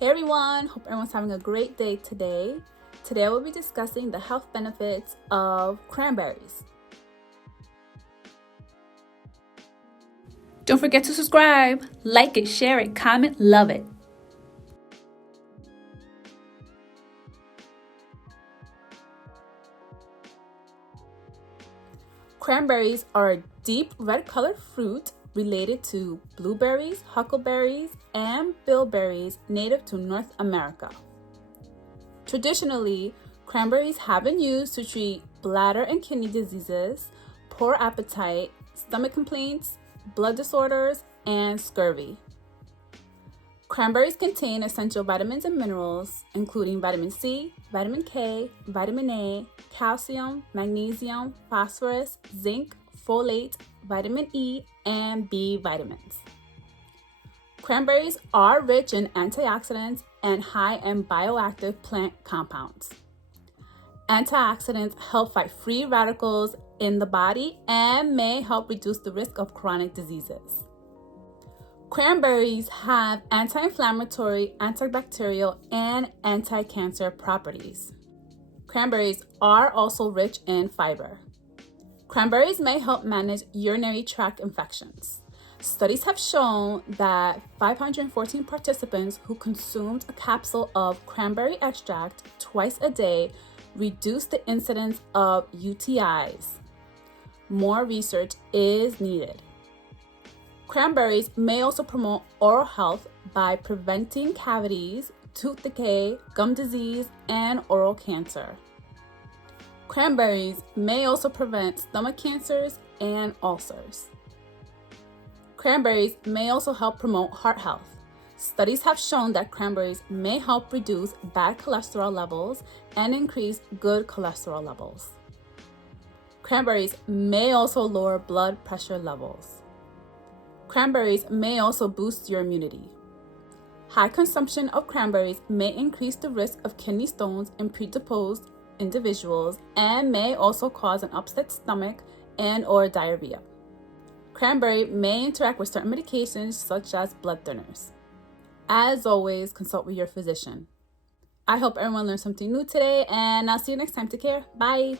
Hey everyone, hope everyone's having a great day today. Today we'll be discussing the health benefits of cranberries. Don't forget to subscribe, like it, share it, comment, love it. Cranberries are a deep red colored fruit related to blueberries, huckleberries, and bilberries native to North America. Traditionally, cranberries have been used to treat bladder and kidney diseases, poor appetite, stomach complaints, blood disorders, and scurvy. Cranberries contain essential vitamins and minerals, including vitamin C, vitamin K, vitamin A, calcium, magnesium, phosphorus, zinc, folate, vitamin E, and B vitamins. Cranberries are rich in antioxidants and high in bioactive plant compounds. Antioxidants help fight free radicals in the body and may help reduce the risk of chronic diseases. Cranberries have anti-inflammatory, antibacterial, and anti-cancer properties. Cranberries are also rich in fiber. Cranberries may help manage urinary tract infections. Studies have shown that 514 participants who consumed a capsule of cranberry extract twice a day reduced the incidence of UTIs. More research is needed. Cranberries may also promote oral health by preventing cavities, tooth decay, gum disease, and oral cancer. Cranberries may also prevent stomach cancers and ulcers. Cranberries may also help promote heart health. Studies have shown that cranberries may help reduce bad cholesterol levels and increase good cholesterol levels. Cranberries may also lower blood pressure levels. Cranberries may also boost your immunity. High consumption of cranberries may increase the risk of kidney stones in predisposed individuals and may also cause an upset stomach and/or diarrhea. Cranberry may interact with certain medications such as blood thinners. As always, consult with your physician. I hope everyone learned something new today, and I'll see you next time. Take care. Bye.